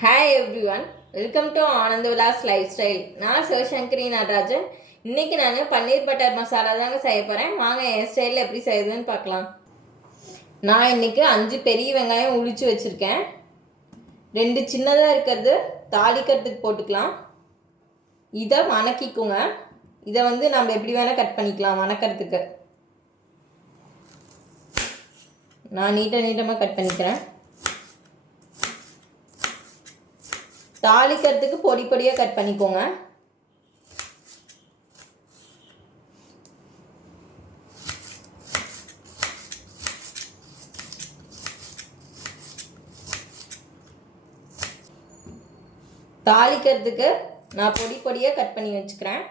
Hi every one, welcome to Ananda Vilas life style. நான் சிவசங்கரி நடராஜன். இன்றைக்கி நான் பன்னீர் பட்டர் மசாலா தாங்க செய்ய போகிறேன். வாங்க என் ஸ்டைலில் எப்படி செய்யுதுன்னு பார்க்கலாம். நான் இன்றைக்கி 5 பெரிய வெங்காயம் உளிச்சு வச்சுருக்கேன். 2 சின்னதாக இருக்கிறது தாளிக்கிறதுக்கு போட்டுக்கலாம். இதை வணக்கிக்குங்க. இதை நம்ம எப்படி வேணால் கட் பண்ணிக்கலாம் வணக்கிறதுக்கு. நான் நீட்டமாக கட் பண்ணிக்கிறேன். தாளிக்கிறதுக்கு பொடி பொடியாக கட் பண்ணிக்கோங்க. தாளிக்கிறதுக்கு நான் பொடி பொடியாக கட் பண்ணி வச்சுக்கிறேன்.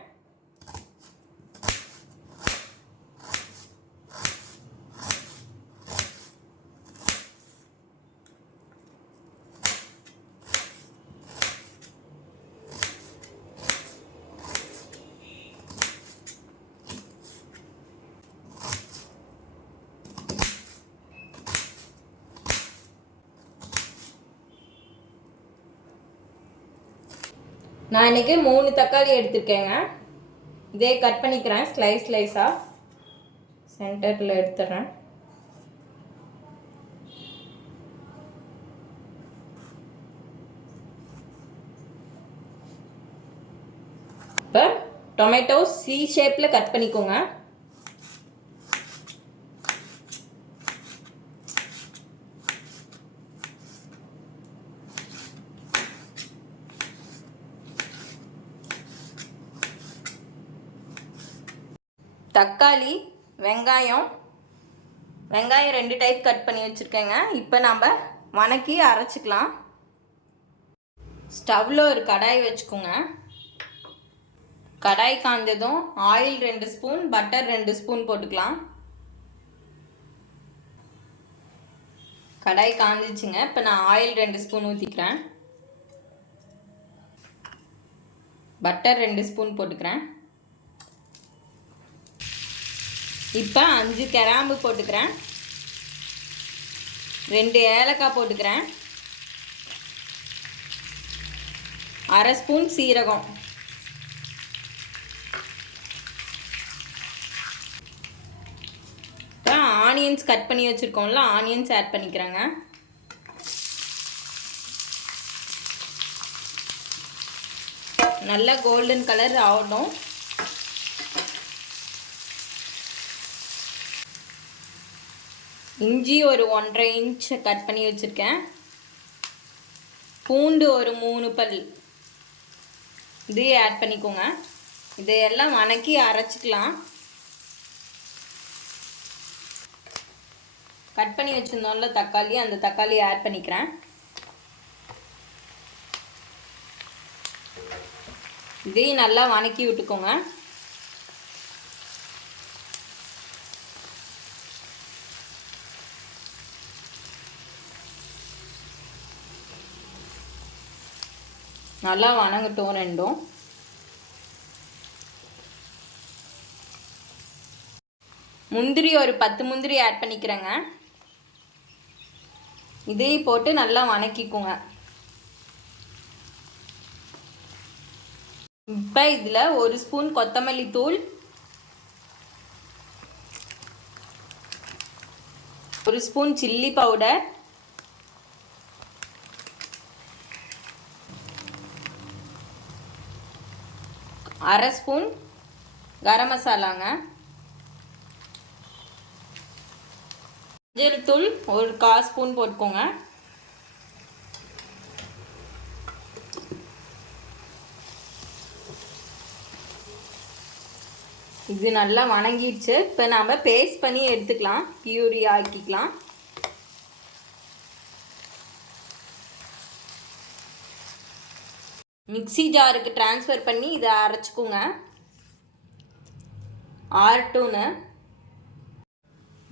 நான் இன்றைக்கி 3 தக்காளி எடுத்துருக்கேங்க. இதே கட் பண்ணிக்கிறேன் ஸ்லைஸாக. சென்டரில் எடுத்துடுறேன். இப்போ டொமேட்டோ சி ஷேப்பில் கட் பண்ணிக்கோங்க. தக்காளி, வெங்காயம் 2 டைப் கட் பண்ணி வச்சுருக்கேங்க. இப்போ நம்ம வணக்கி அரைச்சிக்கலாம். ஸ்டவ்வில் ஒரு கடாய் வச்சுக்கோங்க. கடாய் காஞ்சதும் ஆயில் 2 ஸ்பூன், பட்டர் 2 ஸ்பூன் போட்டுக்கலாம். கடாய் காஞ்சிச்சுங்க. இப்போ நான் ஆயில் 2 ஸ்பூன் ஊற்றிக்கிறேன். பட்டர் 2 ஸ்பூன் போட்டுக்கிறேன். இப்போ 5 கிராம்பு போட்டுக்கிறேன். 2 ஏலக்காய் போட்டுக்கிறேன். 1/2 ஸ்பூன் சீரகம். இப்போ ஆனியன்ஸ் கட் பண்ணி வச்சுருக்கோம்ல, ஆனியன்ஸ் ஆட் பண்ணிக்கிறேங்க. நல்லா கோல்டன் கலர் ஆகட்டும். இஞ்சி ஒரு 1.5 இன்ச் கட் பண்ணி வச்சுருக்கேன். பூண்டு ஒரு 3 பல், இதையே ஆட் பண்ணிக்கோங்க. இதையெல்லாம் வணக்கி அரைச்சிக்கலாம். கட் பண்ணி வச்சுருந்தோம்ல தக்காளி, அந்த தக்காளியை ஆட் பண்ணிக்கிறேன். இதையும் நல்லா வணக்கி விட்டுக்கோங்க. நல்லா வணங்கட்டும் ரெண்டும். முந்திரி ஒரு 10 முந்திரி ஆட் பண்ணிக்கிறேங்க. இதையும் போட்டு நல்லா வணக்கிக்குங்க. இப்போ இதில் 1 ஸ்பூன் கொத்தமல்லி தூள், 1 ஸ்பூன் சில்லி பவுடர், 1/2 ஸ்பூன் கரம் மசாலாங்க. மஞ்சள் தூள் ஒரு 1/4 ஸ்பூன் போட்டுக்கோங்க. இது நல்லா வணங்கிடுச்சு. இப்போ நாம் பேஸ்ட் பண்ணி எடுத்துக்கலாம், பியூரி ஆக்கிக்கலாம். மிக்ஸி ஜாருக்கு ட்ரான்ஸ்ஃபர் பண்ணி இதை அரைச்சிக்கோங்க. ஆர்டூன்னு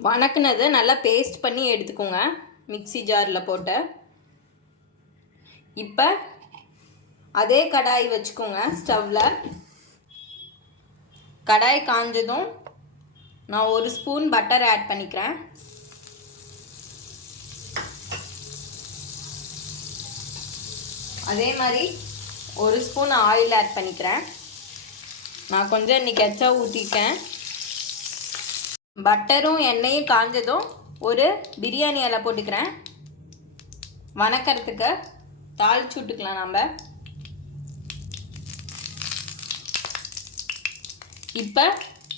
வணக்குனதை நல்லா பேஸ்ட் பண்ணி எடுத்துக்கோங்க மிக்ஸி ஜாரில் போட்டு. இப்போ அதே கடாய் வச்சுக்கோங்க ஸ்டவ்வில். கடாய் காஞ்சதும் நான் 1 ஸ்பூன் பட்டர் ஆட் பண்ணிக்கிறேன். அதே மாதிரி 1 ஸ்பூன் ஆயில் ஆட் பண்ணிக்கிறேன். நான் கொஞ்சம் இன்றைக்கி எச்சா ஊற்றிட்டேன். பட்டரும் எண்ணெயும் காஞ்சதும் ஒரு பிரியாணி இலை போட்டுக்கிறேன். வணக்கிறதுக்கு தாளிச்சு விட்டுக்கலாம். நம்ம இப்போ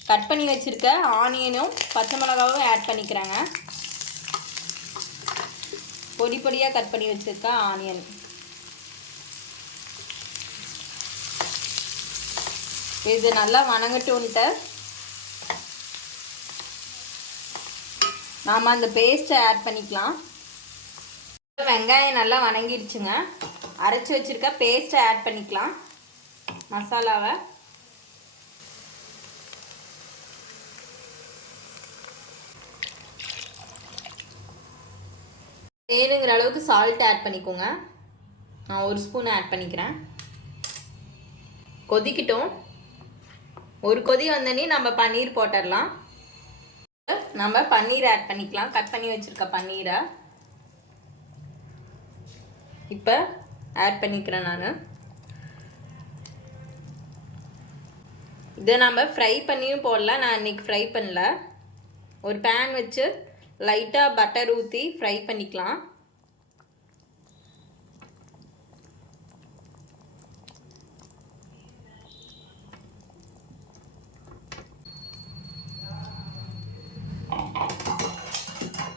கட் பண்ணி வச்சுருக்க ஆனியனும் பச்சை மிளகாவும் ஆட் பண்ணிக்கிறேங்க. பொடி பொடியாக கட் பண்ணி வச்சுருக்க ஆனியன். இது நல்லா வணங்கட்டுன்ட்டு நாம் அந்த பேஸ்ட்டை ஆட் பண்ணிக்கலாம். வெங்காயம் நல்லா வணங்கிடுச்சுங்க. அரைச்சி வச்சுருக்க பேஸ்ட்டை ஆட் பண்ணிக்கலாம். மசாலாவை வேணுங்கிற அளவுக்கு சால்ட் ஆட் பண்ணிக்கோங்க. நான் 1 ஸ்பூன் ஆட் பண்ணிக்கிறேன். கொதிக்கட்டும். ஒரு கொதி வந்தோடனே நம்ம பன்னீர் போட்டுடலாம். நம்ம பன்னீர் ஆட் பண்ணிக்கலாம். கட் பண்ணி வச்சுருக்க பன்னீரை இப்போ ஆட் பண்ணிக்கிறேன். நான் இதை நம்ம ஃப்ரை பண்ணியும் போடலாம். நான் இன்றைக்கி ஃப்ரை பண்ணல. ஒரு பேன் வச்சு லைட்டாக பட்டர் ஊற்றி ஃப்ரை பண்ணிக்கலாம்.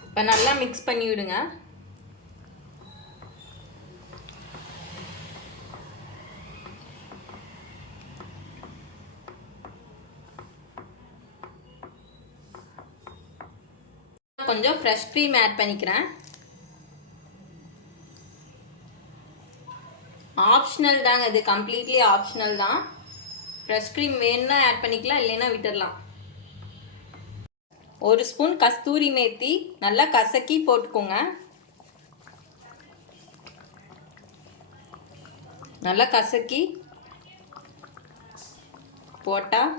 இப்போ நல்லா மிக்ஸ் பண்ணி விடுங்க. கொஞ்சம் ஃப்ரெஷ் க்ரீம் ஆட் பண்ணிக்கிறேன். ஆப்ஷனல் தாங்க, இது கம்ப்ளீட்லி ஆப்ஷனல் தான். ஃப்ரெஷ் க்ரீம் வேணும்னா ஆட் பண்ணிக்கலாம், இல்லைன்னா விட்டுடலாம். 1 ஸ்பூன் கஸ்தூரி மேத்தி நல்லா கசக்கி போட்டுக்கோங்க. நல்லா கசக்கி போட்டால்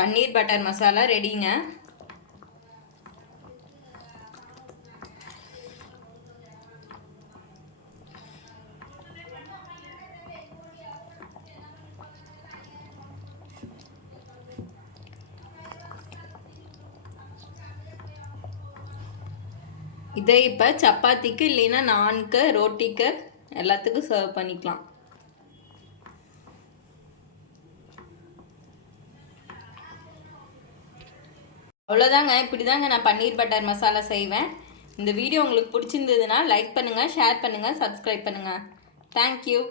பன்னீர் பட்டர் மசாலா ரெடிங்க. இதை இப்போ சப்பாத்திக்கு இல்லைன்னா நான்கு ரோட்டிக்கு எல்லாத்துக்கும் சர்வ் பண்ணிக்கலாம். அவ்வளோதாங்க. இப்படி தாங்க நான் பன்னீர் பட்டர் மசாலா செய்வேன். இந்த வீடியோ உங்களுக்கு பிடிச்சிருந்ததுன்னா லைக் பண்ணுங்கள், ஷேர் பண்ணுங்கள், சப்ஸ்கிரைப் பண்ணுங்கள். தேங்க்யூ.